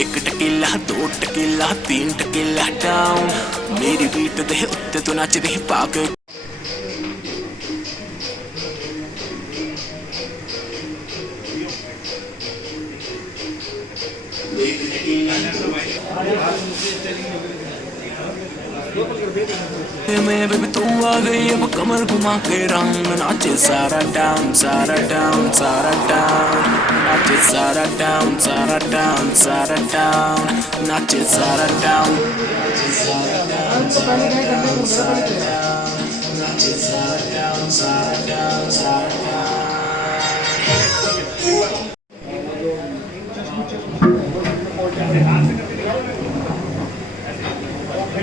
एक टकीला दो टकीला तीन टकीला डाउन मेरी बीट दे उत्ते तू नच दे पाके मैं बेबी तू आ गई अब कमर घुमा के रंग नाचे सारा डाउन सारा डाउन सारा डाउन नाचे सारा डाउन सारा डाउन सारा डाउन नाचे सारा डाउन सारा डाउन सारा डाउन सारा डाउन नाचे सारा डाउन सारा डाउन सारा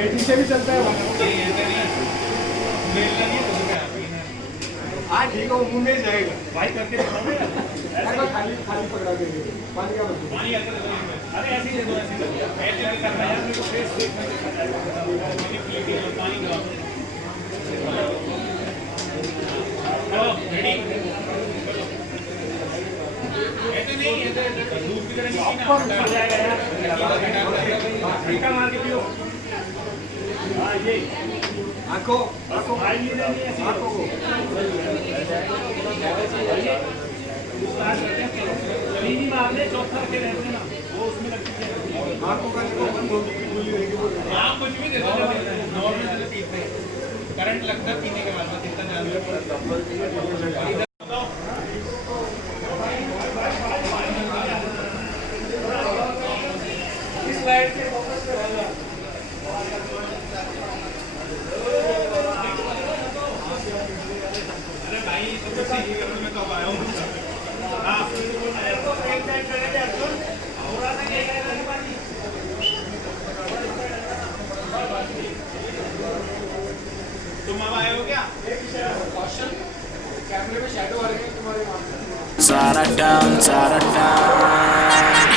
पीछे भी चलता है हाँ ठीक है वो मुंह में जाएगा भाई करके खाली खाली पकड़ा के पानी का पानी अरे ऐसे ही ऐसे करना यार मेरे को फेस पानी का चलो रेडी ऐसे नहीं धूप की तरह नहीं जाएगा यार हल्का मार के पियो आंखों आंखों आंखों को नहीं मारने चौथा के रहते ना वो उसमें लगती है आंखों का बंद होगी आप कुछ भी दे दो नॉर्मल पीते करंट लगता है पीने के बाद बस इतना जानना इस स्लाइड पे फोकस करेगा अरे भाई तो सही करने में कब आया हूँ हाँ एक साइड चले जाए थोड़ा सा क्या है तुम अब आए हो क्या क्वेश्चन कैमरे में शैडो आ रहे हैं तुम्हारे सारा डाउन सारा डाउन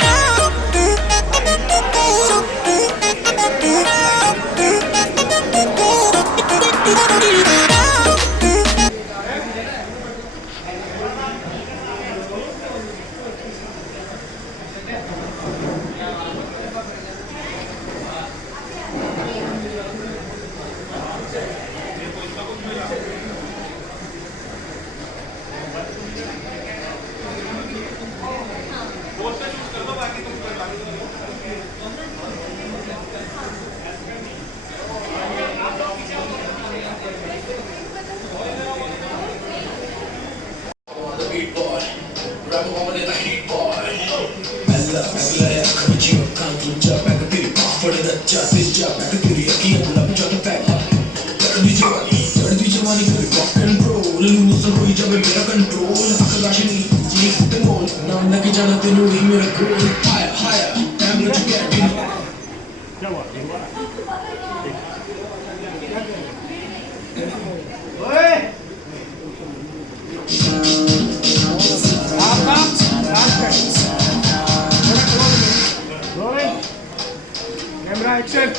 कैमरा एक्शन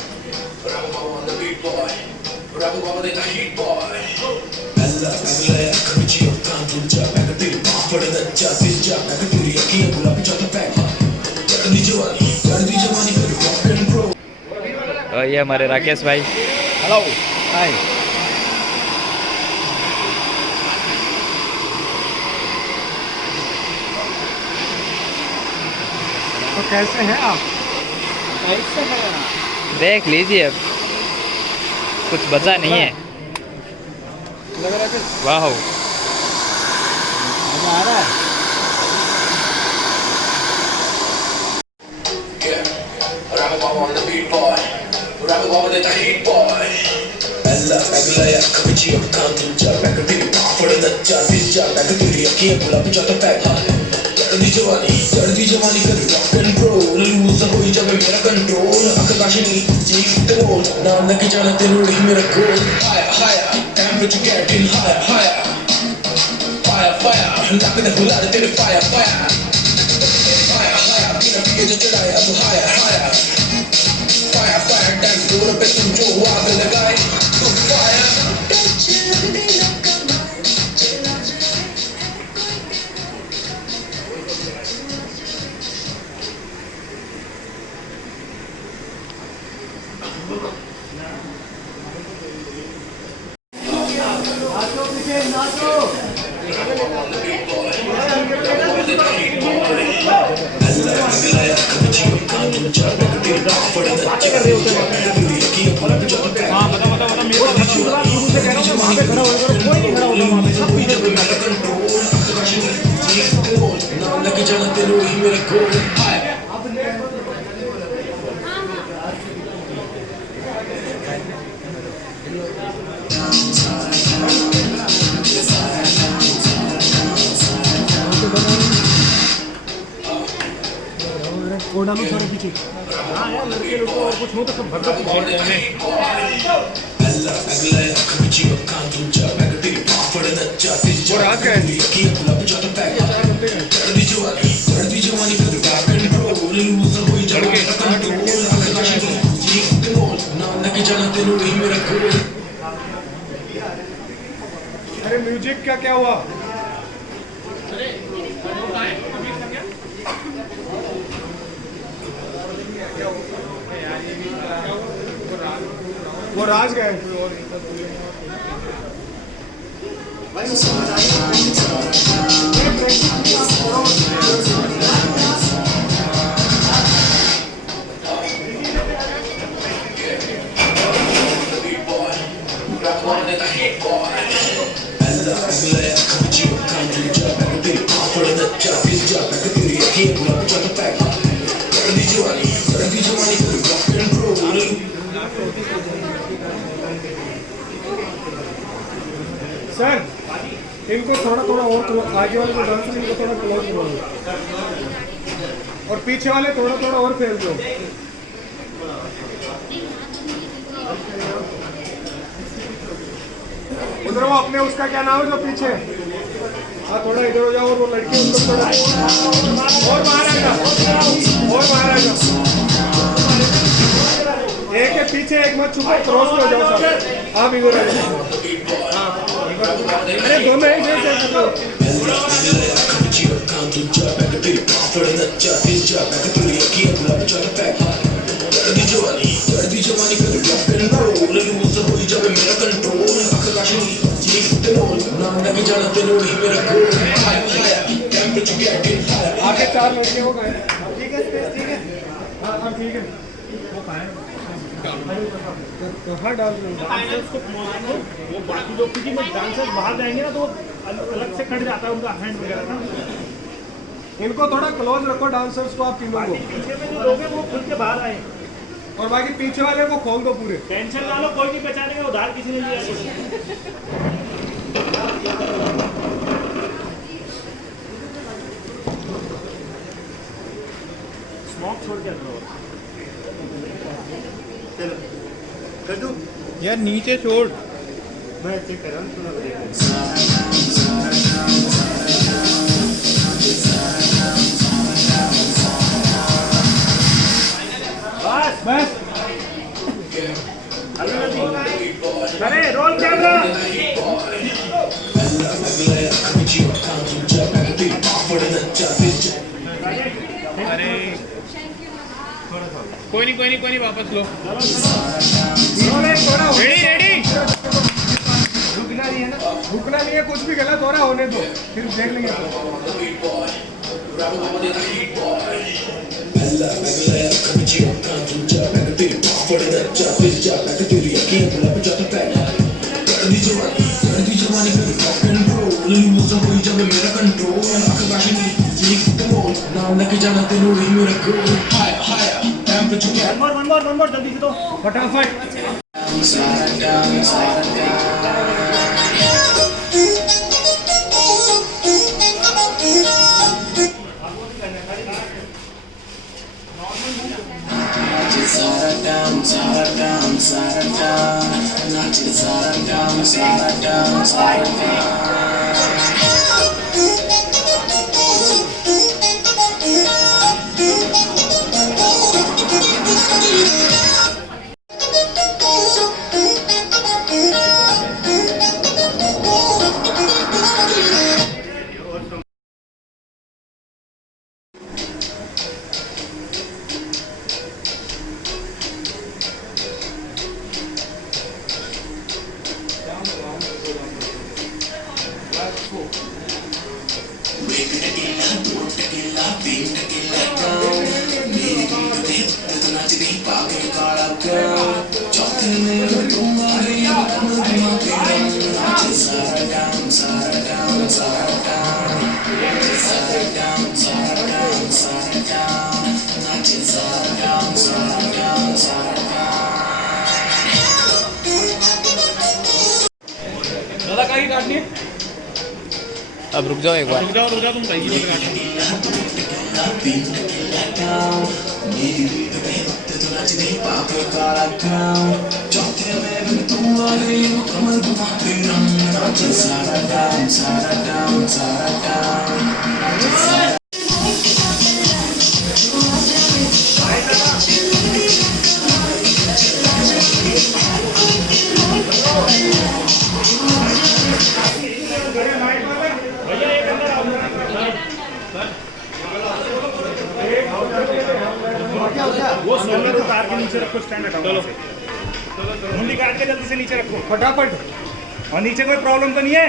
ये हमारे राकेश भाई हेलो हाय तो कैसे हैं आप कैसे हैं देख लीजिए अब कुछ बचा नहीं है लग रहा है वाह मजा आ रहा है Bella, bella, cappuccino, canto già तेरी अखियां गुलाबी जाता पैक चढ़दी जवानी कर रॉक एंड रोल लूज होई जावे मेरा कंट्रोल आकाशनी चीख ते रोल नाम लेके जाना तेनू ही मेरा गोल हाया टेंपरेचर गेटिंग हाया fire नक दे हुला तेरे fire बिना पिए जो चढ़ाया अब हाया fire dance floor पे तुम जो आग लगाए तो fire डालो थोड़ा पीछे हाँ यार लड़के लोग और कुछ हो तो सब भर दो और आज अरे म्यूजिक क्या क्या हुआ वो राज गए सर इनको थोड़ा थोड़ा और आगे वाले जो डांस इनको थोड़ा क्लोज करो और पीछे वाले थोड़ा थोड़ा और फैल दो उधर वो अपने उसका क्या नाम है जो पीछे हाँ थोड़ा इधर हो जाओ और वो लड़के उनको थोड़ा और बाहर आएगा एक है पीछे एक मत छुपो क्रॉस हो जाओ सब आप इधर आ जाओ अरे दो में आगे 4 लड़के हो गए ठीक है ठीक है हाँ ठीक है कहाँ डाल रहे हो वो बाकी लोग क्योंकि डांसर्स बाहर जाएंगे ना तो अलग से कट जाता है उनका हैंड वगैरह ना इनको थोड़ा क्लोज रखो डांसर्स को आप तीनों को पीछे में जो लोग हैं वो खुल के बाहर आए और बाकी पीछे वाले को खोल दो पूरे टेंशन ना लो कोई नहीं पहचानेगा उधार किसी ने लिया स्मोक छोड़ के करो चलो कर दो यार नीचे छोड़ मैं चेक कर रहा हूँ बस अरे रोल कैमरा अरे कोई नहीं वापस लो रेडी रुकना नहीं है कुछ भी गलत हो रहा होने दो फिर देख लेंगे वन मोर जल्दी से दो फटाफट दादा काही काटली अब रुक जाओ एक बार. रुक जाओ तुम काही मत काटो वो सोलर तार के नीचे रखो स्टैंड हटाओ से मुंडी काट के जल्दी से नीचे रखो फटाफट और नीचे कोई प्रॉब्लम तो नहीं है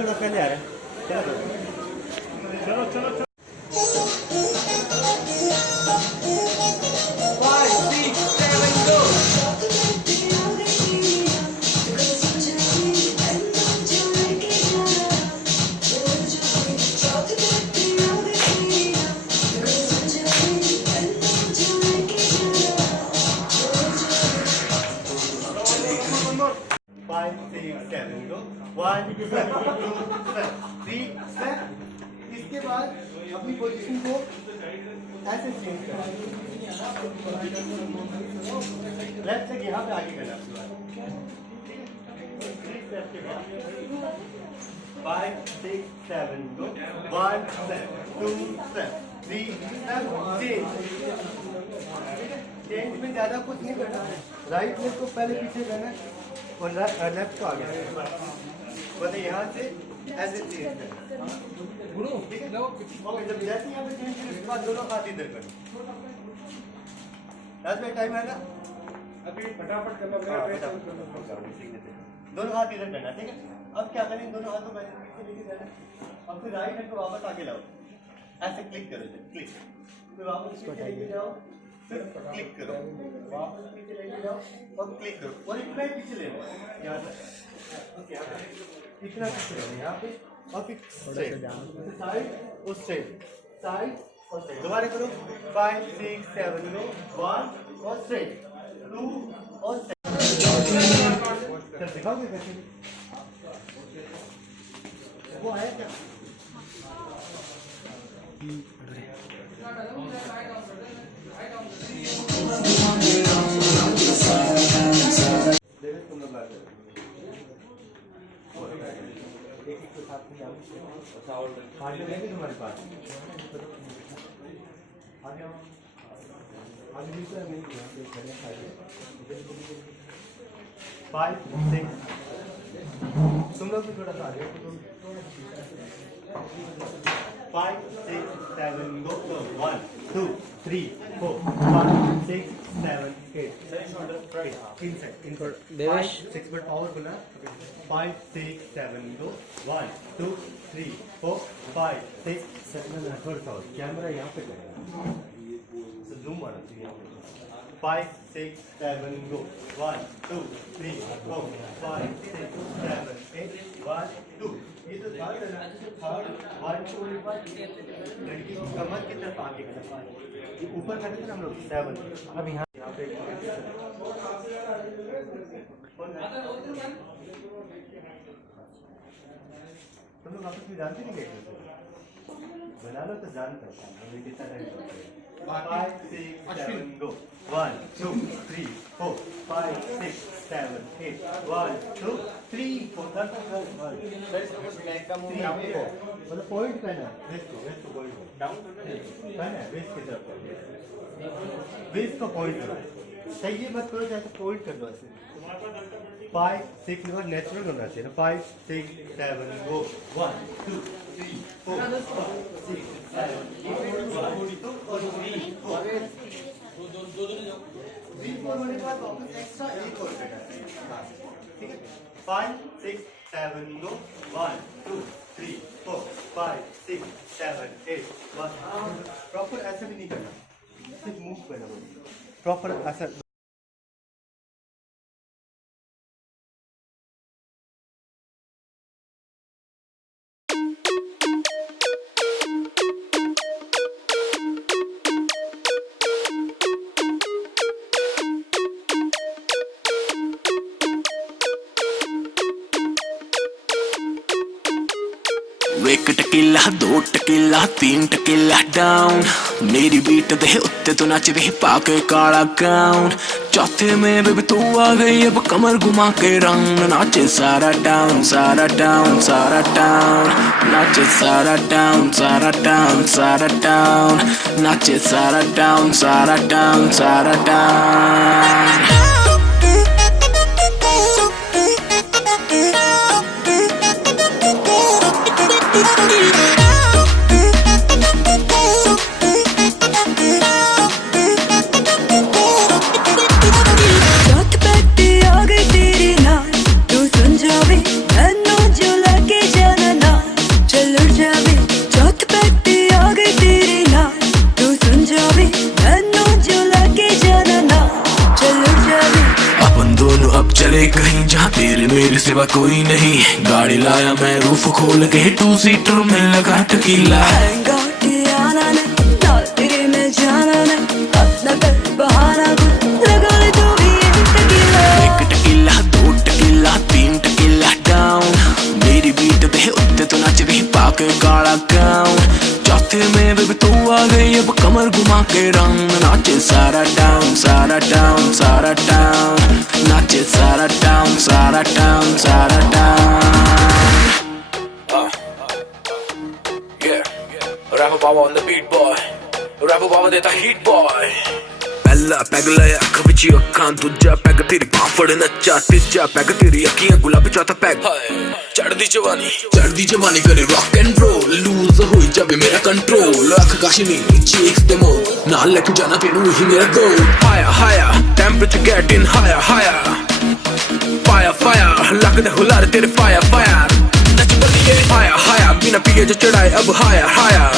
थोड़ा पहले आ रहा है। चलो चलो चलो। 5 6 7 go। Five, six, seven, go. 1 2 3 step। इसके बाद अपनी पोजीशन को ऐसे चेंज करना। लेफ्ट से यहाँ पे आगे करना। 5 6 7 go। 1 step 2 step 3 step change। Change में ज्यादा कुछ नहीं करना। राइट लेग को पहले पीछे करना है और लेफ्ट को आगे, मतलब यहाँ से ऐसे चेंज करना। ठीक है, ओके। जब जैसे यहाँ पे चेंज करें उसके बाद दोनों हाथ इधर करो। लास्ट में टाइम है ना, अभी फटाफट करना पड़ेगा। दोनों हाथ इधर करना। ठीक है, अब क्या करें, दोनों हाथों को पीछे लेके जाना। अब फिर राइट हैंड को वापस आगे लाओ, ऐसे क्लिक करो, क्लिक, फिर वापस पीछे लेके जाओ, फिर क्लिक करो, वापस पीछे लेके जाओ और क्लिक करो, और इतना ही पीछे ले लो। यहाँ तक इतना पीछे ले लो, यहाँ पे और फिर स्ट्रेट, साइड और स्ट्रेट, साइड और स्ट्रेट। दोबारा करो। 5 6 7 लो, 1 और स्ट्रेट, 2 और स्ट्रेट। दिखाओगे कैसे? वो आया क्या? तुम्हारे पास फाइव सिक्स, तुम लोग भी थोड़ा सा आगे। 5 6 7 go। 1 2 3 4 5 6 7 8 5 6 मिनट और बोला। 5 6 7 go। 1 2 3 4 5 6 7 थोड़ा सा कैमरा यहाँ पे करेगा, जूम आना चाहिए यहाँ पे। 5 6 7 go। 1 2 3 4 5 6 7 8 1 2। ये तो थर्ड है ना, थर्ड 1 2 5 लड़की की कमर की तरफ आगे करना। ये ऊपर करते थे हम लोग 7। अब यहाँ पे तुम लोग आपस में जानते नहीं कैसे बना लो, तो जानते हो कितना टाइम। 5 6 7 go। 1 2 3 4 5 6 7 8 1 2 3 4 मतलब पॉइंट करना है, वेस्ट को पॉइंट डाउन करना है, वेस्ट की तरफ, वेस्ट को पॉइंट करो। सही है, मत करो जैसे पॉइंट कर दो ऐसे। 5 6 में नेचुरल होना चाहिए ना। 5 6 7 go। 1 2 3 4 5 6 7 8 1 2 और 3 4 3 4 होने के बाद वापस एक्स्ट्रा एक और करना है। ठीक है, 5 6 7 go। 1 2 3 4 5 6 7 8 1। प्रॉपर ऐसे भी नहीं करना, सिर्फ मूव करना, प्रॉपर ऐसा। एक टकीला 2 टकीला 3 टकीला डाउन, मेरी बीट दे उत्ते तू नचदी पाके काला गाउन। चौथे में बेबी तू आ गई, अब कमर घुमा के राउंड, नाचे सारा डाउन सारा डाउन सारा डाउन, नाचे सारा डाउन सारा डाउन सारा डाउन, नाचे सारा डाउन सारा डाउन सारा डाउन। आ गई तेरे नाल, तू सुन जावे, तन्नू जो लगे जाना सिवा कोई नहीं, गाड़ी लाया मैं रूफ खोल के, 2 सीटर में लगा टकीला। एक टकीला 2 टकीला 3 टकीला डाउन, मेरी बीट दे उत्ते तो नच भी पाके काला गाउन। चौथे में बेबी तू आ गई, अब कमर घुमा के रंग, नाचे सारा टाउन सारा टाउन सारा टाउन, नाचे सारा टाउन सारा टाउन सारा town. Rapper Baba on the beat boy, Rapper Baba देता heat boy। पहला पैग लाया अख विच अखां, दूजा पैग तेरी पाफड़ नच्चा, तीजा पैग तेरी अखियां गुलाबी, चौथा पैग चढ़दी जवानी करे रॉक एंड रोल, लूज होई जावे मेरा कंट्रोल, अख काशनी चीक्स ते मोल, नाल लेके जाना तेनू ही मेरा गोल। हाया हाया टेंपरेचर गेटिंग हाया हाया, फायर फायर लगदे हुलारे तेरे फायर फायर, नच बलिए हाया हाया बिना पिए जो चढ़ाए अब higher higher,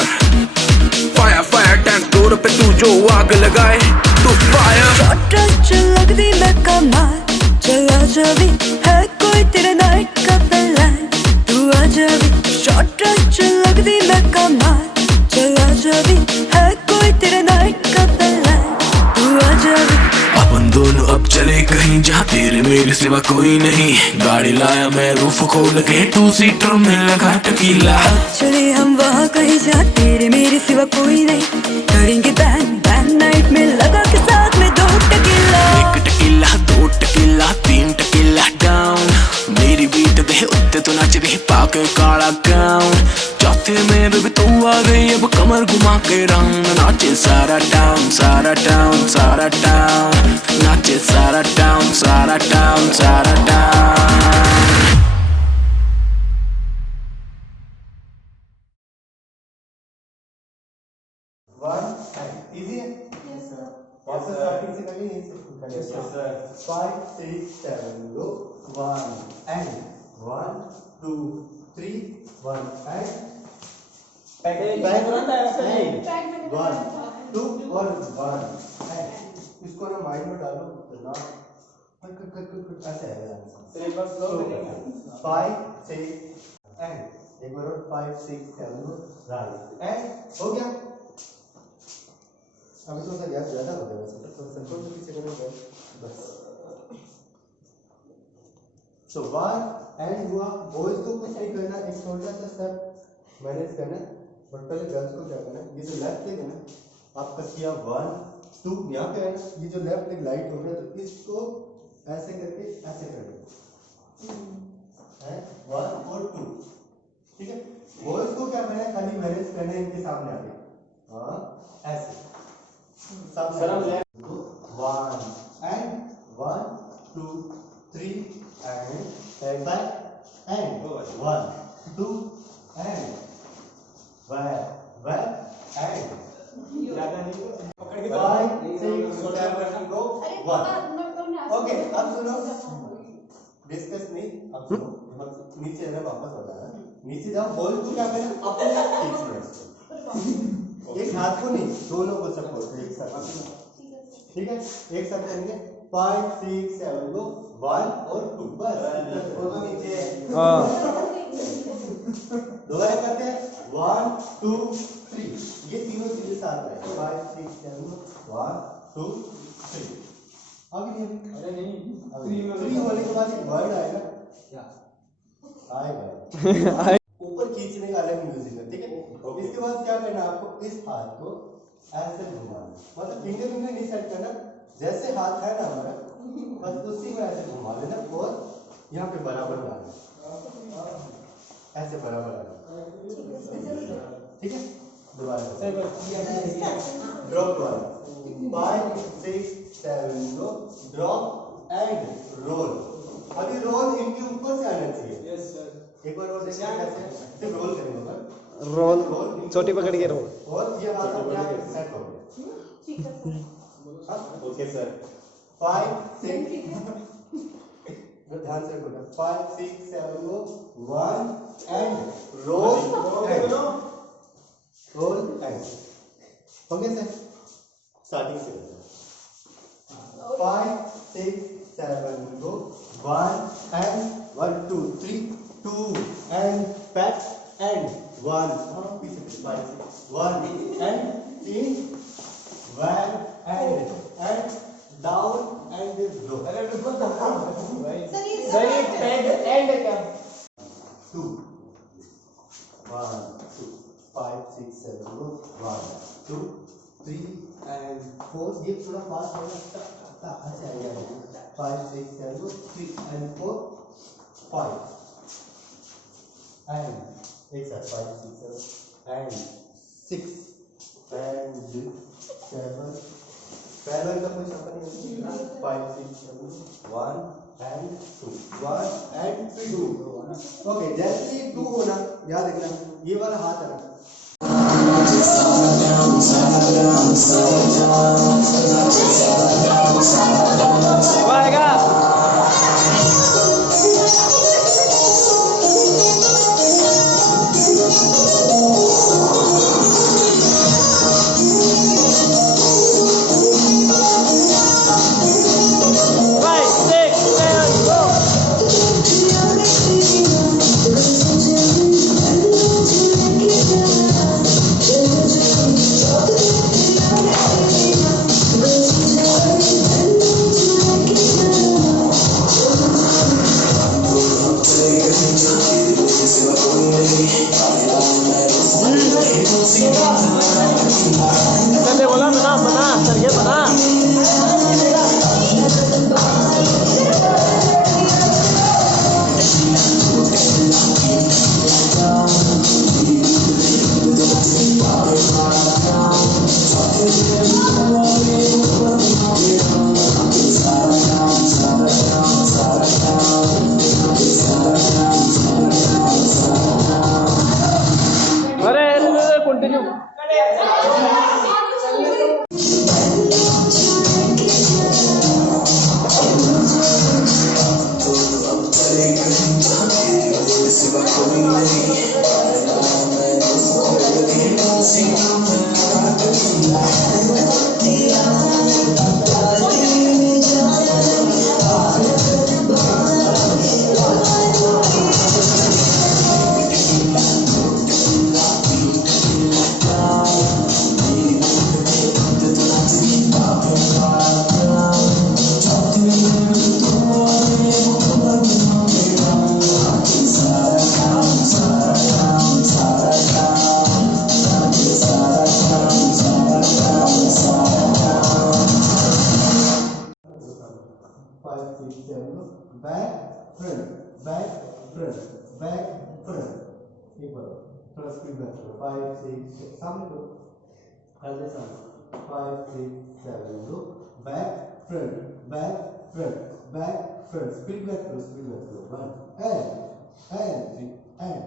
fire fire tank तोड़ पे तू जो आग लगाए तू फायर। लगदी मैं कमाल, चला जावी है कोई तेरे नाइट का प्लान, तू आ जावी शॉर्ट लगदी मैं कमाल, चला जावी है कोई तेरे नाइट का प्लान, तू आ जावी। अपन दोनों अब चले कहीं जहाँ तेरे मेरे सिवा कोई नहीं, गाड़ी लाया मैं रूफ खोल के, 2 सीटर में लगा टकीला। चले हम वहाँ कहीं जहाँ तेरे मेरे सिवा कोई नहीं, करेंगे बैंड बैंड नाइट में लगा के साथ में 2 टकीला। एक टकीला 2 टकीला 3 टकीला डाउन, मेरी बीट दे उत्ते तो नच भी पाके काला गाउन। चौथे में बेबी तू आ गई, अब कमर घुमा के रंग, नाचे सारा टाउन सारा टाउन सारा टाउन, नाचे सारा टाउन सारा टाउन सारा टाउन। Easy है? Yes sir. Process starting से करेंगे, यहीं से करेंगे। Yes sir. 5 6 7 go 1 and 1 2 3 1 and back 1 2 1 and इसको ना माइंड में डालो ना, ऐसे है आंसर। 5 6 and एक बार और 5 6 7 go right and हो गया। अभी तो सर यार ज्यादा हो गया, वैसे तो संकोच में पीछे करेंगे बस। तो 1 एंड हुआ, बॉयज को कुछ नहीं करना, एक छोटा सा स्टेप मैनेज करना, बट पहले गर्ल्स को क्या करना, ये जो लेफ्ट लेग है ना आपका किया 1 2, यहाँ पे है ये जो लेफ्ट लेग लाइट हो गया, तो इसको ऐसे करके ऐसे कर दो है 1 और 2, ठीक है। बॉयज को क्या करना है, खाली मैनेज करना है इनके सामने आके, हाँ ऐसे सब सर हम ले 1 and 1 2 3 and back and 1 2 and back and ज्यादा नहीं पकड़ के 5 6 7 go 1। ओके अब सुनो, डिस्कस नहीं, अब सुनो, नीचे है वापस बताना, नीचे जाओ, बॉल को क्या करना अपने खींचना, एक हाथ को नहीं, दोनों को सपोर्ट एक साथ, ठीक है। एक साथ करेंगे 5 6 7 go 1 और 2, बस दोनों नीचे दोबारा करते हैं 1 2 3, ये तीनों चीजें साथ में 5 6 7 go 1 2 3। आगे नहीं, अरे नहीं 3 होने के बाद एक वर्ड आएगा, क्या आएगा ऊपर खींचने का अलग म्यूजिक है, ठीक है। इसके बाद क्या करना, आपको इस हाथ को ऐसे घुमाना, मतलब फिंगर नहीं सेट करना, जैसे हाथ है ना हमारा बस उसी में ऐसे घुमा लेना और यहाँ पे बराबर लाना, ऐसे बराबर लाना, ठीक है। दोबारा ड्रॉप वाला 5 6 7 go ड्रॉप एंड रोल। अभी रोल इनके ऊपर से आना चाहिए। Yes sir. एक बार और देखिए कैसे, सिर्फ रोल करेंगे, रोल छोटी पकड़ के रोल, और ये हाथ अपने आप सेट हो गया, ठीक है। Okay sir. 5 6 ध्यान से बोलना, 5 6 7 go 1 and roll एंड हो गया सर। स्टार्टिंग से 5 6 7 go 1 and 1 2 3 2 and back and 1 पीछे 1 and in 1 and down and low अरे रुको तो सर ये एंड क्या 2 1 2 5 6 7 go 1 2 3 and 4 ये थोड़ा फास्ट होगा ऐसे आएगा 5 6 7 go 3 and 4 5 and एक साथ 5 6 7 and 6 and 7 पहले का कोई शब्द नहीं है 5 6 7 1 and 2 1 and 2 ओके जैसे ही 2 होना याद रखना ये वाला हाथ है थोड़ा स्पीड में चलो 5 6 सामने को आगे सामने 5 6 7 दो बैक फ्रंट स्पीड में करो 1 and 3 and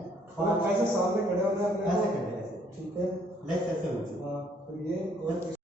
ऐसे सामने खड़े होना है ऐसे खड़े ऐसे ठीक है लेफ्ट ऐसे नीचे हां तो ये और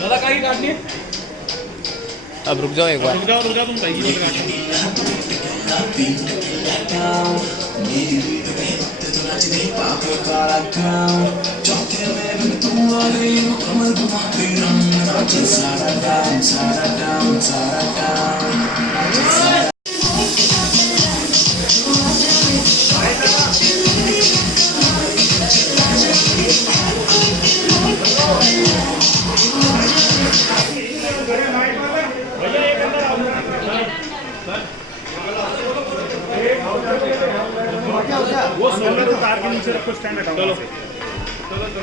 दादा कहीं काटनी है अब रुक जाओ एक बार रुक जाओ तुम कहीं नहीं काटनी Saradam, down, sara down, sara down. वो सोलर को तार के नीचे रखो, स्टैंड हटाओ वहाँ से।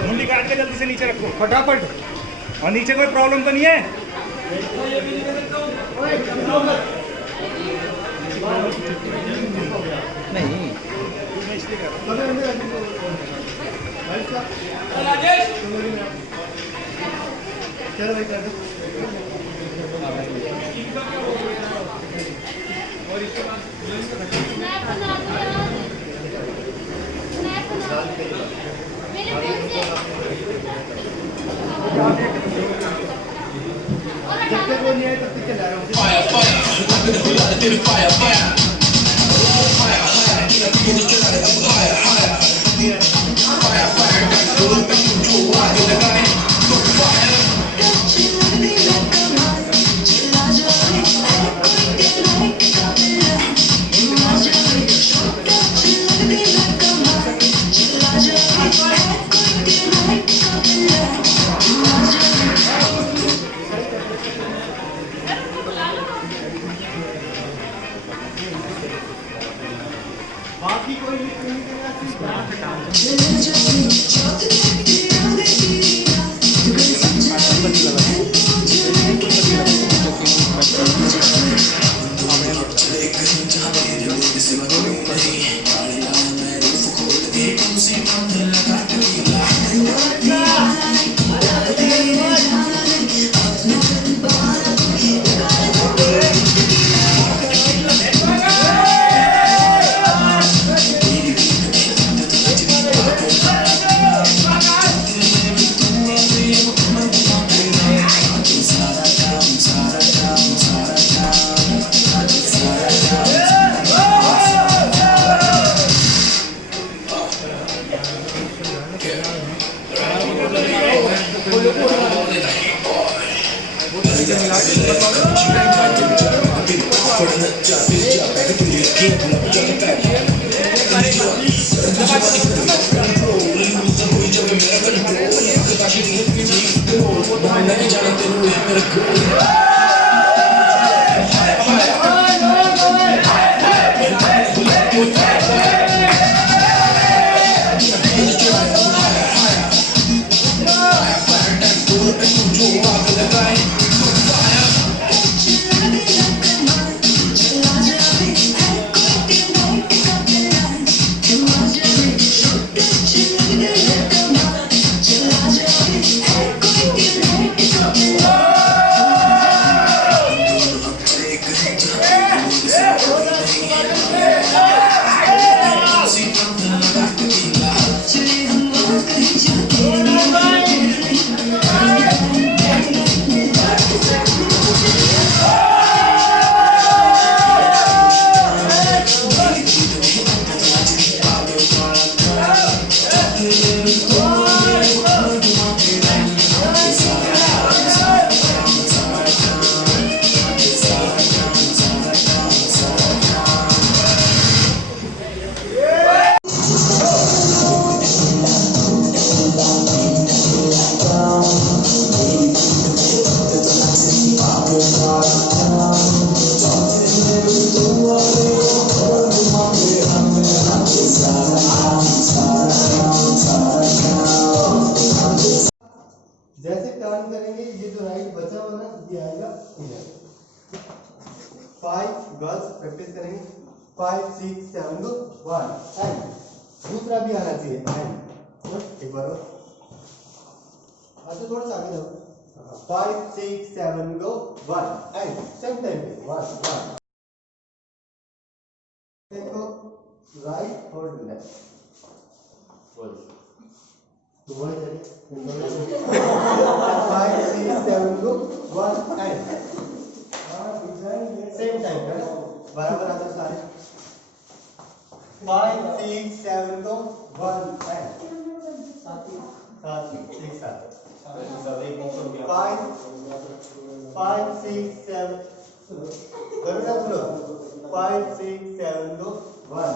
मुंडी काट के जल्दी से नीचे रखो फटाफट। और नीचे कोई प्रॉब्लम तो नहीं है? नहीं चलो भाई कर दो। जब तक वो नहीं आए तब तक चला रहा हूँ। बाकी कोई जैसे टर्न करेंगे ये जो राइट बचा हुआ ना ये आएगा इधर। 5 गर्ल्स प्रैक्टिस करेंगे 5 6 7 गो 1 एंड दूसरा भी आना चाहिए एंड एक बार और अच्छा थोड़ा सा आगे जाओ 5 6 7 गो 1 एंड सेम टाइम पे 1 1 देखो राइट और लेफ्ट बोल तो बोल चलिए 5 6 7 गो 1 एंड सेम टाइम पे बराबर आते सारे 5 6 7 गो 1 एंड 7 एक साथ 5 5 6 7 करो ना बोलो 5 6 7 2 1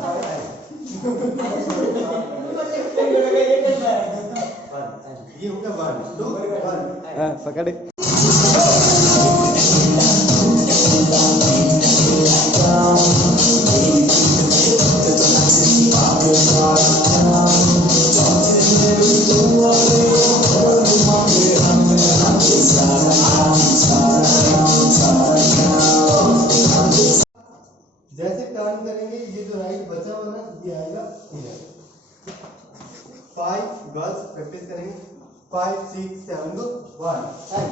ये हो गया 1 2 1 पकड़ जैसे टर्न करेंगे ये जो राइट बचा हुआ ना ये आएगा इधर 5 गर्ल्स प्रैक्टिस करेंगे 5 6 7 2 1 एंड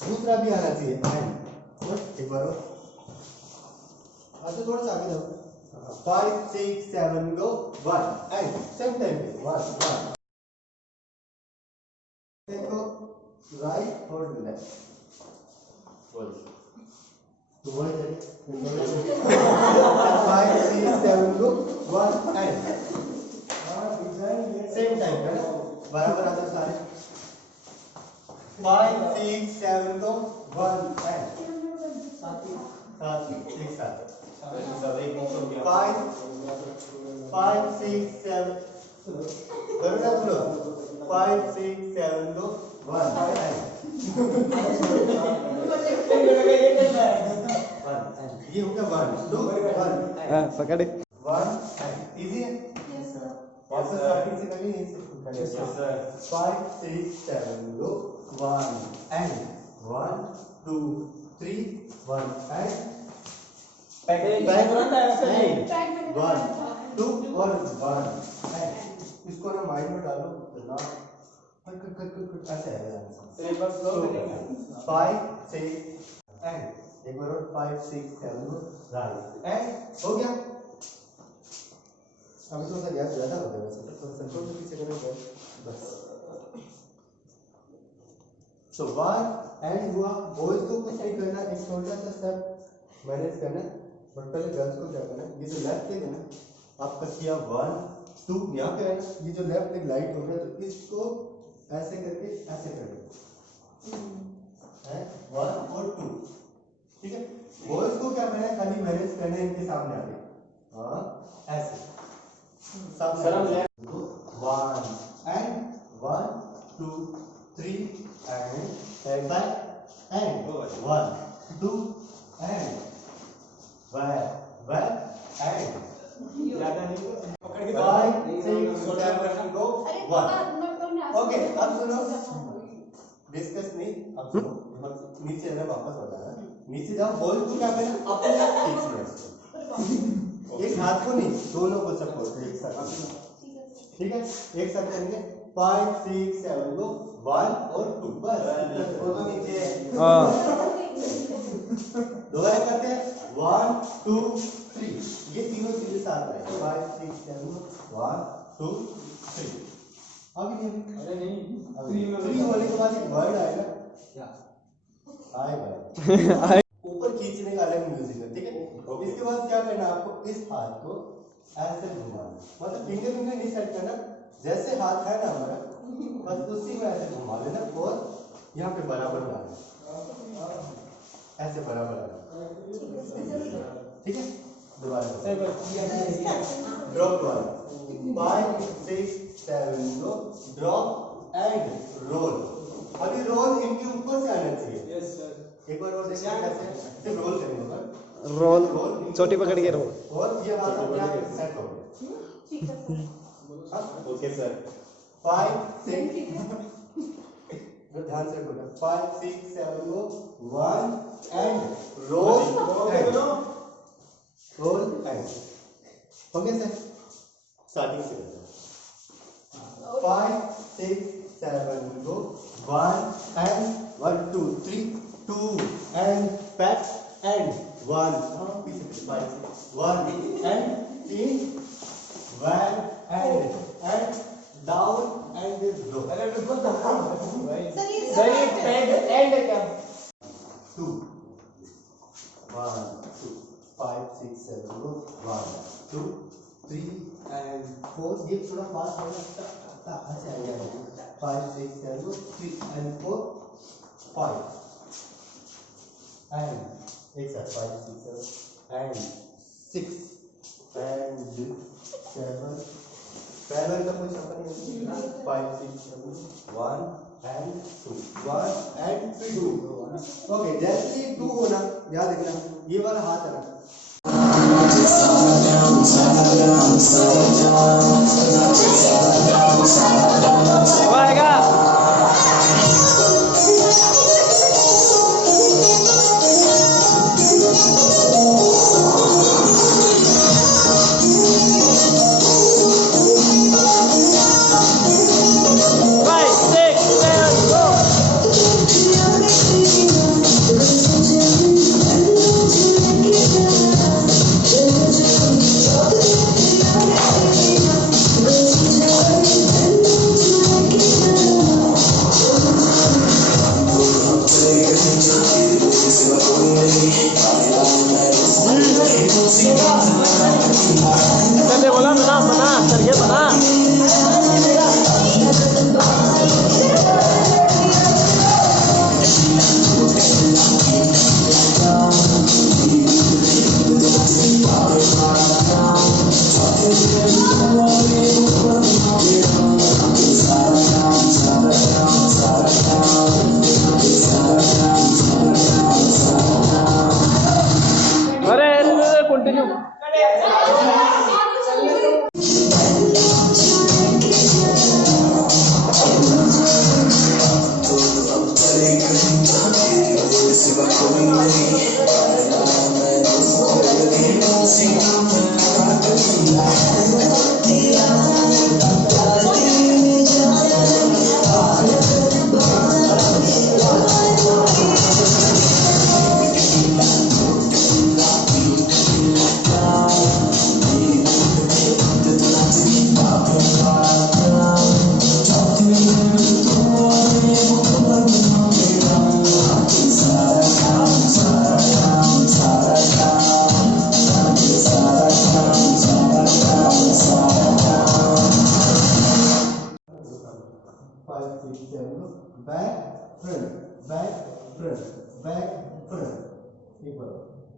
दूसरा भी आना चाहिए एंड एक बार और अच्छा थोड़ा सा आगे जाओ 5 6 7 go 1 एंड सेम टाइम पे 1 1 देखो राइट और लेफ्ट बोल तो बोले चलिए 5 6 7 go 1 एंड सेम टाइम पे ना बराबर आते सारे 5 6 7 go 1 एंड साथ एक साथ 5 5 6 7 करो ना बोलो 5 6 7 2 1 ये हो गया 1 2 1 पकड़ 1 इजी है वापस स्टार्टिंग से करेंगे यहीं से 5 6 7 2 1 एंड 1 2 3 1 एंड वन टू और वन इसको ना माइंड में डालो ना ऐसे है 5 6 एंड एक बार और 5 6 7 राइट एंड हो गया अभी थोड़ा सा गैप ज्यादा हो गया वैसे तो संतोष के पीछे करेंगे बस सो वन एंड हुआ बॉयज को कुछ नहीं करना एक छोटा सा स्टेप मैनेज करना बट पहले गर्ल्स को क्या करना ये जो लेफ्ट लेग है ना आपका किया 1 2 यहाँ पे है ना ये जो लेफ्ट लेग लाइट हो गया तो इसको ऐसे करके ऐसे कर दो है 1 और 2 ठीक है बॉयज को क्या करना है खाली मैनेज करना है इनके सामने आके हाँ ऐसे सामने 1 and 1 2 3 and back and 1 2 and where and ज्यादा नहीं पकड़ के 5 6 7 go 1 ओके अब सुनो डिस्कस नहीं अब सुनो नीचे ना वापस हो जाना नीचे जाओ बॉल को क्या करना अपने आप खींचना एक हाथ को नहीं दोनों को सपोर्ट एक साथ ठीक है एक साथ करेंगे 5 6 7 go 1 और 2 बस दोनों नीचे हां दोबारा करते हैं 1 2 3 ये तीनों चीजें साथ आए 5 6 7 1 2 3 अभी नहीं अरे नहीं 3 होने के बाद एक वर्ड आएगा क्या आएगा ऊपर खींचने का अलग म्यूजिक है ठीक है इसके बाद क्या करना है आपको इस हाथ को ऐसे घुमाना मतलब फिंगर नहीं सेट करना जैसे हाथ है ना हमारा बस उसी में ऐसे घुमा लेना और यहाँ पे बराबर डालना ऐसे बराबर ठीक है दोबारा ड्रॉप वाला 5 6 7 go ड्रॉप एंड रोल अभी रोल इनके ऊपर से आना चाहिए यस सर एक बार और देखिए कैसे सिर्फ रोल करेंगे रोल छोटी पकड़ के रोल और ये हाथ अपने आप सेट हो गया ठीक है ओके सर 5 6 ध्यान से बोलो 5 6 7 go 1 and roll roll and हो गया सर स्टार्टिंग से 5 6 7 go 1 and 1 2 3 2 and back and 1 पीछे 5 1 and 3 1 and down and low अरे बिल्कुल सर ये पैड एंड है क्या 2 1 2 5 6 7 go 1 2 3 एंड 4 ये थोड़ा फास्ट होगा अच्छा आ गया 5 6 7 go 3 and 4 5 and एक साथ 5 6 7 and 6 and 7 पैरेलल का कोई शब्द नहीं है 5 6 7 1 and 2 1 and 2 ओके जैसे ही 2 होना याद रखना ये वाला हाथ है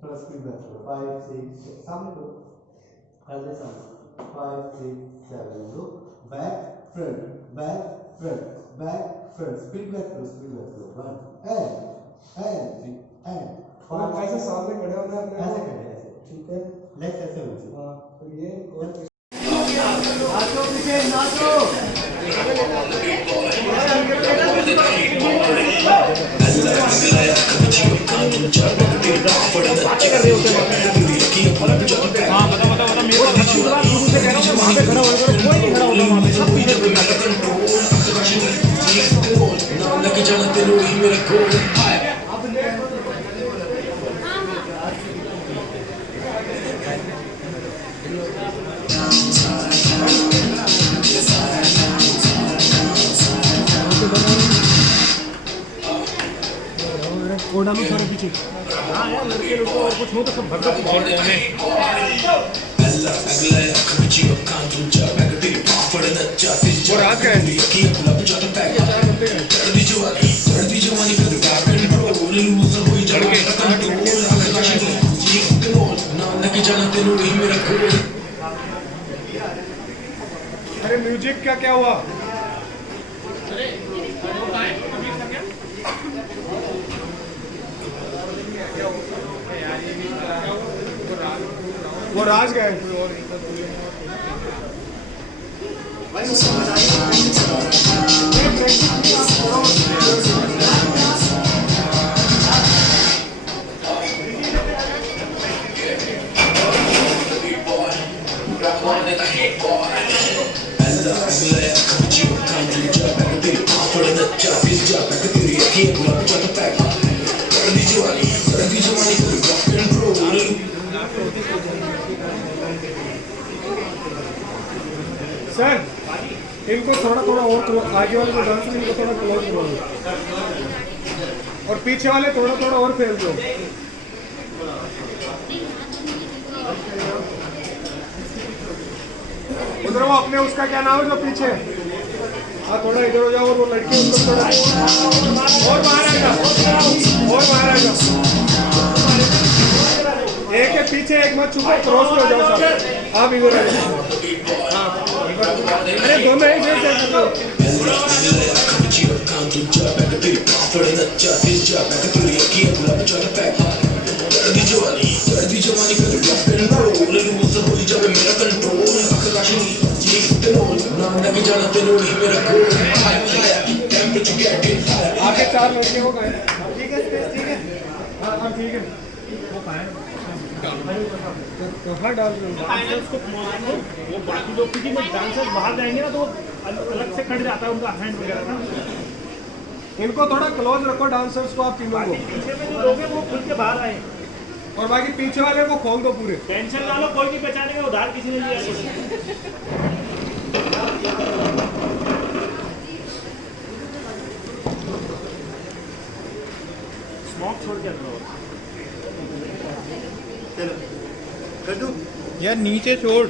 थोड़ा स्पीड में 5 6 सामने दो पहले सामने 5 6 7 दो बैक फ्रंट स्पीड बैक करो 1 एंड और कैसे सामने खड़े होना है ऐसे खड़े ऐसे ठीक है लेग्स ऐसे होंगे हां तो ये और नाचो पीछे नाचो ओढ़ा में थोड़ा पीछे हां यार लड़के लोग और कुछ हो तो सब भगत पीछे और आज का है अरे म्यूजिक का क्या हुआ वो राज गए सर इनको थोड़ा थोड़ा और आगे वाले जो डांस इनको थोड़ा क्लोज करो और पीछे वाले थोड़ा थोड़ा और फैल दो उधर वो अपने उसका क्या नाम है जो पीछे हाँ थोड़ा इधर हो जाओ और वो लड़के उनको थोड़ा और बाहर आ जाओ और बाहर आ जाओ। एक के पीछे एक मत छुपो, क्रॉस हो जाओ सब। आप इधर आ जाओ। हाँ अरे दोनों एक आगे 4 लड़के हो गए। ठीक है स्पेस ठीक है। हाँ हाँ ठीक है। तो हाँ डाल रहे हो वो बाकी लोग क्योंकि डांसर्स बाहर जाएंगे ना तो अलग से खड़ जाता है उनका हैंड वगैरह ना। इनको थोड़ा क्लोज रखो डांसर्स को, आप तीनों को। पीछे में जो लोग हैं वो खुल के बाहर आए और बाकी पीछे वाले को खोल दो पूरे। टेंशन ना लो, कोई नहीं पहचानेगा, उधार किसी ने लिया। स्मोक छोड़ के रखो। चलो कर दूं? यार नीचे छोड़।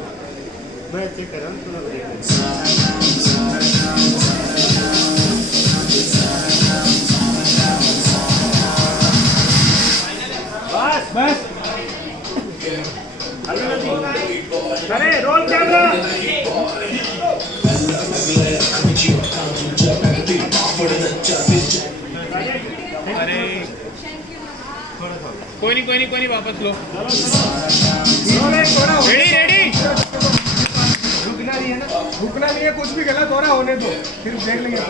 मैं चेक कर रहा हूँ थोड़ा ब्रेक। बस बस अरे रोल कैमरा। अरे कोई नहीं वापस लो। रेडी रुकना नहीं है ना, रुकना नहीं है, कुछ भी गलत हो रहा होने दो, फिर देख लेंगे।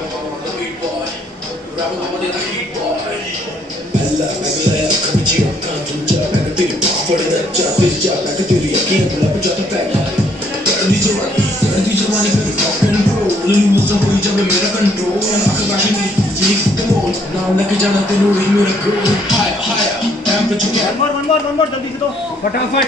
वन मोर जल्दी से दो फटाफट।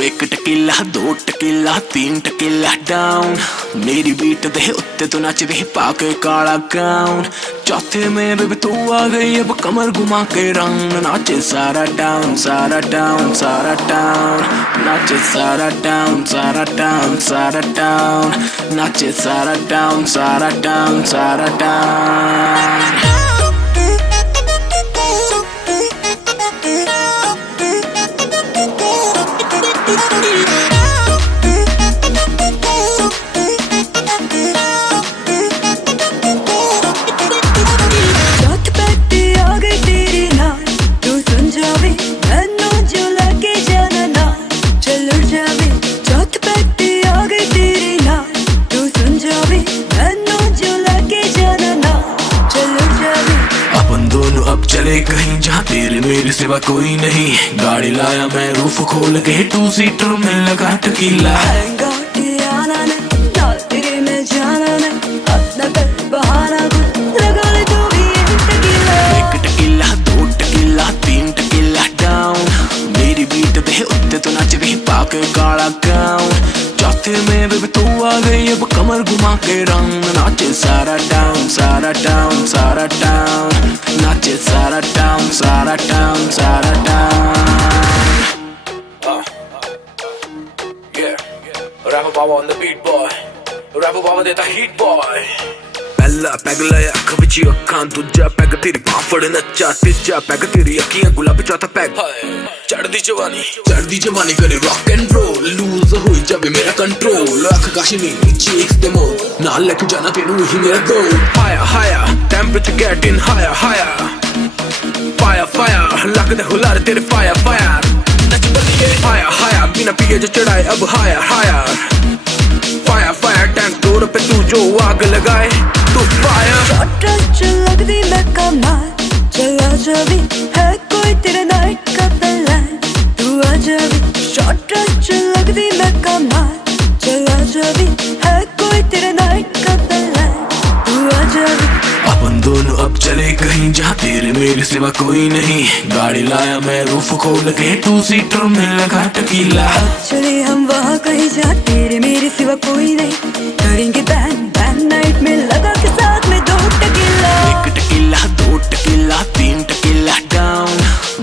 एक टकीला 2 टकीला 3 टकीला डाउन मेरी बीट दे उत्ते तो नच दे पाके काला गाउन चौथे में बेबी तू आ गई अब कमर घुमा के रंग नाचे सारा डाउन सारा डाउन सारा डाउन नाचे सारा डाउन सारा डाउन सारा डाउन नाचे सारा डाउन सारा डाउन सारा डाउन कहीं जहाँ तेरे मेरे सिवा कोई नहीं गाड़ी लाया मैं रूफ खोल के 2 सीटर में लगा टकीला एक टकीला 2 टकीला 3 टकीला डाउन मेरी बीट दे उत्ते तो नच दे पाके काला गाउन चौथे में बेबी तू आ गई अब कमर घुमा के रंग नाचे सारा डाउन सारा डाउन सारा डाउन नाचे सारा डाउन सारा डाउन सारा down Rapper Baba on the beat boy Rapper Baba देता heat boy पहला पैग लाया अख विच अखां दूजा पैग तेरी बांह फड़ नच्चा तीजा पैग तेरी अखियां गुलाबी चौथा पैग चढ़दी जवानी करे रॉक एंड रोल लूज होई जावे मेरा कंट्रोल अख काशनी चीक्स दे मोल नाल लेके जाना तेनू ही मेरा गोल हाया हाया टेंपरेचर गेटिंग हाया हाया फायर फायर लगदे हुलार तेरे फायर फायर नच बलिए हाया हाया बिना पिए जो चढ़ाए अब हाया हाया फायर फायर टैंक डोर पे तू जो आग लगाए तू फायर लगदी मैं कमाल चला जावी है कोई तेरे नाइट का प्लान तू आ जावी शॉर्ट लगदी मैं कमाल चला जावी है कोई तेरे नाइट का प्लान तू आ जावी अपन दोनों अब चले कहीं जहाँ तेरे मेरे से सिवा कोई नहीं, गाड़ी लाया मैं रूफ खोल के, 2 सीटर में लगा टकीला। चले हम वहाँ कहीं जहाँ तेरे मेरे सिवा कोई नहीं, करेंगे बैन बैन नाइट में लगा के साथ में 2 tequila. 1 tequila 2 tequila 3 tequila down,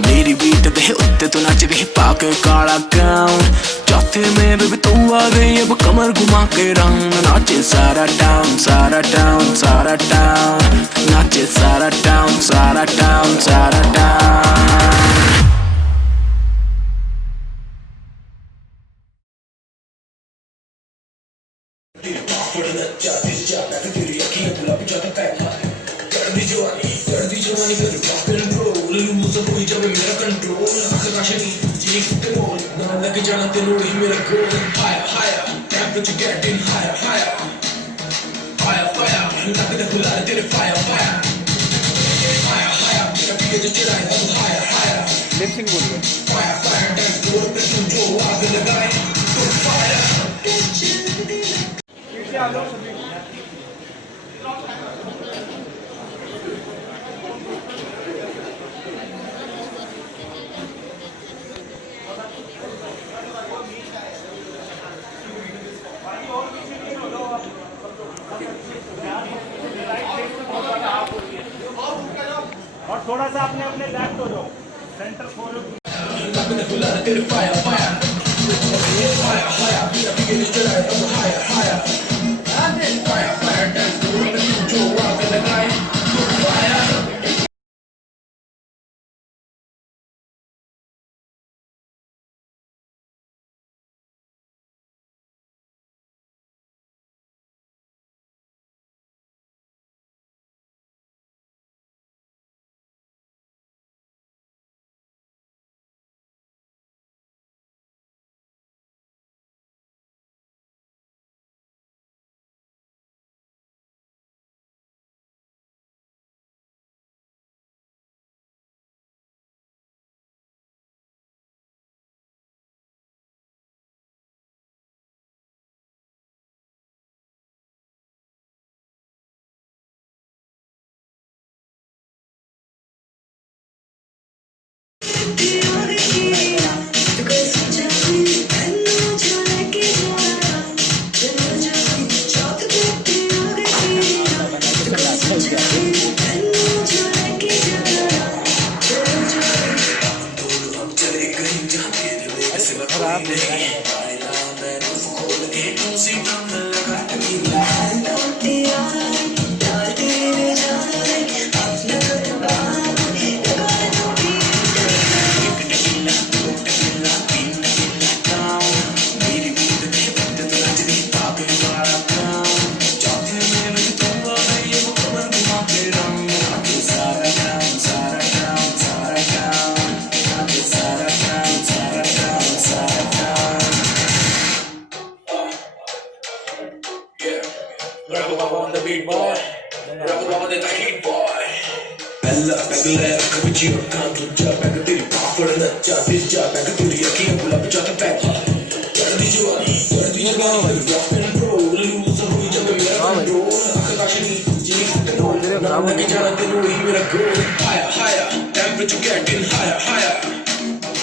मेरी बीट दे उत्ते तो नाच दे पाके काला गाउन। चौथे में बेबी तू आ गई, अब कमर घुमा के रंग, नाचे सारा टाउन सारा टाउन सारा टाउन, नाचे सारा टाउन सारा टाउन सारा टाउन। लिपसिंग बोलिए। और थोड़ा सा अपने अपने लेफ्ट हो जाओ, सेंटर फॉरवर्ड।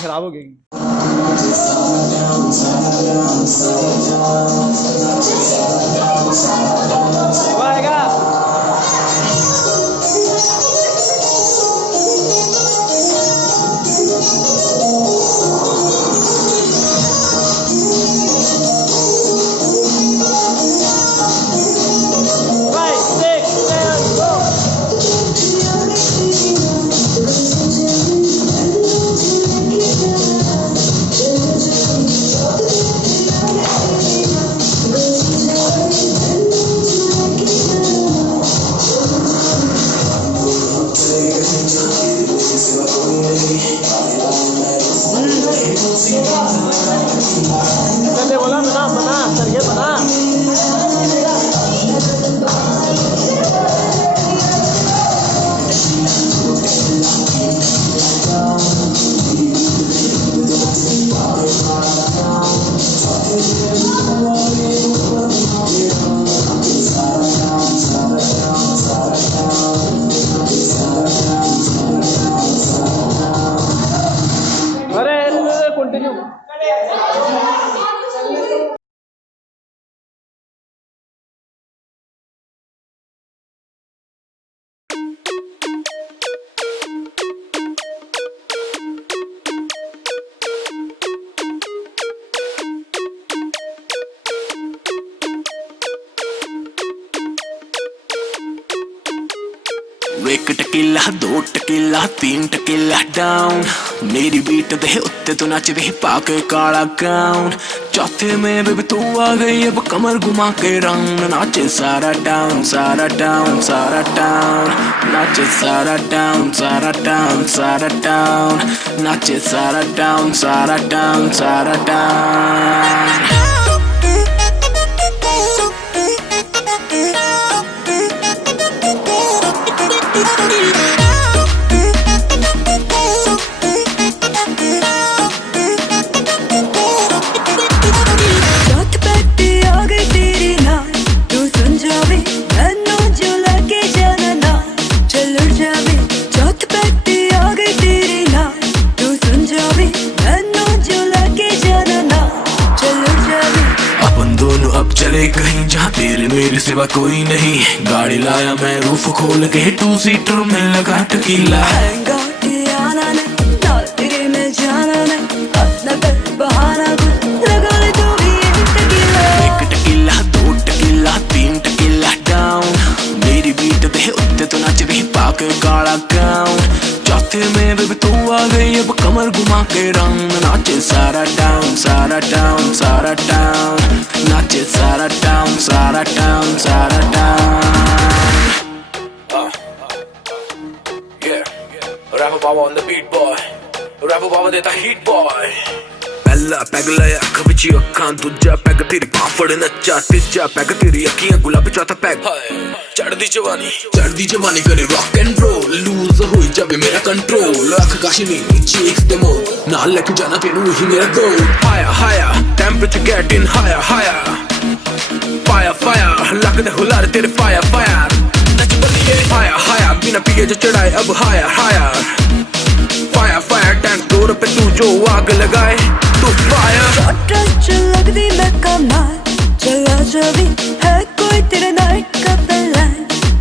खराब हो गई। एक टकीला दो टकीला तीन टकीला डाउन मेरी बीट दे उत्ते तो नच दे पाके काला गाउन चौथे में बेबी तू आ गई अब कमर घुमा के राउंड नाचे सारा डाउन सारा डाउन सारा डाउन नाचे सारा डाउन सारा डाउन सारा डाउन नाचे सारा डाउन सारा डाउन सारा डाउन कहीं जहाँ तेरे मेरे सिवा कोई नहीं गाड़ी लाया मैं रूफ खोल के टू सीटर में लगा टकीला एक टकीला दो टकीला तीन टकीला डाउन मेरी बीट दे उत्ते तो नच दे पाके काला गाउन चौथे में बेबी तू आ गई अब कमर घुमा के राउंड नाचे सारा डाउन सारा डाउन सारा डाउन नाचे सारा डाउन सारा डाउन सारा डाउन रैप बाबा on the beat boy rap बाबा देता हीट बॉय पहला पैग लाया अख विच अखां दूजा पैग तेरी बांह फड़ नच्चा तीजा पैग तेरी अखियां गुलाबी चौथा पैग चढ़दी जवानी करे रॉक एंड रोल लूज होई जावे मेरा कंट्रोल अख काशनी चीक्स दे मोल नाल लेके जाना तेनू ही मेरा गोल हाया हाया टेंपरेचर गेटिंग हाया हाया फायर फायर लगदे हुलार तेरे फायर फायर नच बलिए हाया हाया बिना पिए जो चढ़ाए अब हाया हाया फायर फायर टैंक दौर पे तू जो आग लगाए तू फायर लगदी मैं कमाल चला जावी है कोई तेरे नाइट का प्लान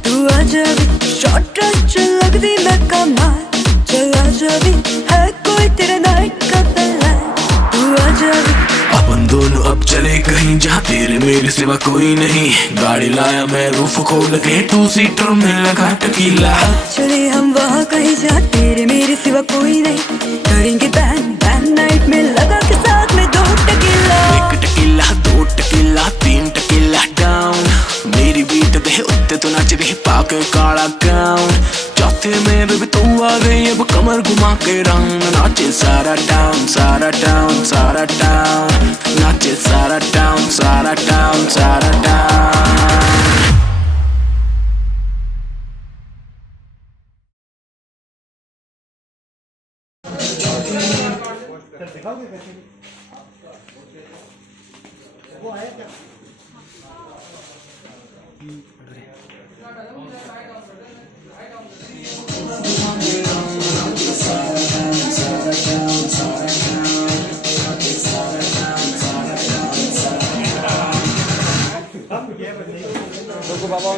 तू आ जावी शॉर्ट लगदी मैं कमाल चला जावी है कोई तेरे नाइट का प्लान तू आ जावी अपन दोनों अब चले कहीं जहाँ तेरे मेरे सिवा कोई नहीं गाड़ी लाया मैं रूफ खोल के टू सीटर में लगा टकीला चले हम वहाँ कहीं जहाँ तेरे मेरे सिवा कोई नहीं करेंगे बैंड बैंड नाइट में लगा के साथ में दो टकीला एक टकीला दो टकीला तीन टकीला डाउन मेरी बीट दे उत्ते तो नच दे पाके काला गाउन चौथे में बेबी तू आ गई अब कमर घुमा के राउंड नाचे सारा डाउन सारा डाउन सारा डाउन नाचे सारा डाउन सारा डाउन सारा डाउन दिखाओगे कैसे वो आया क्या बाबा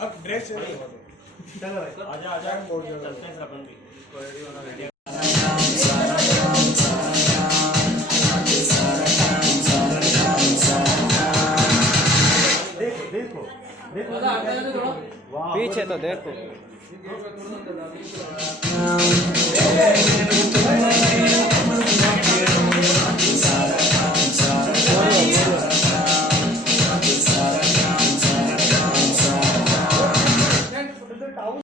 अब ड्रेस चलो आजा आजा बोल चलते हैं अपन भी रेडी होना रेडी देखो देखो पीछे तो देखो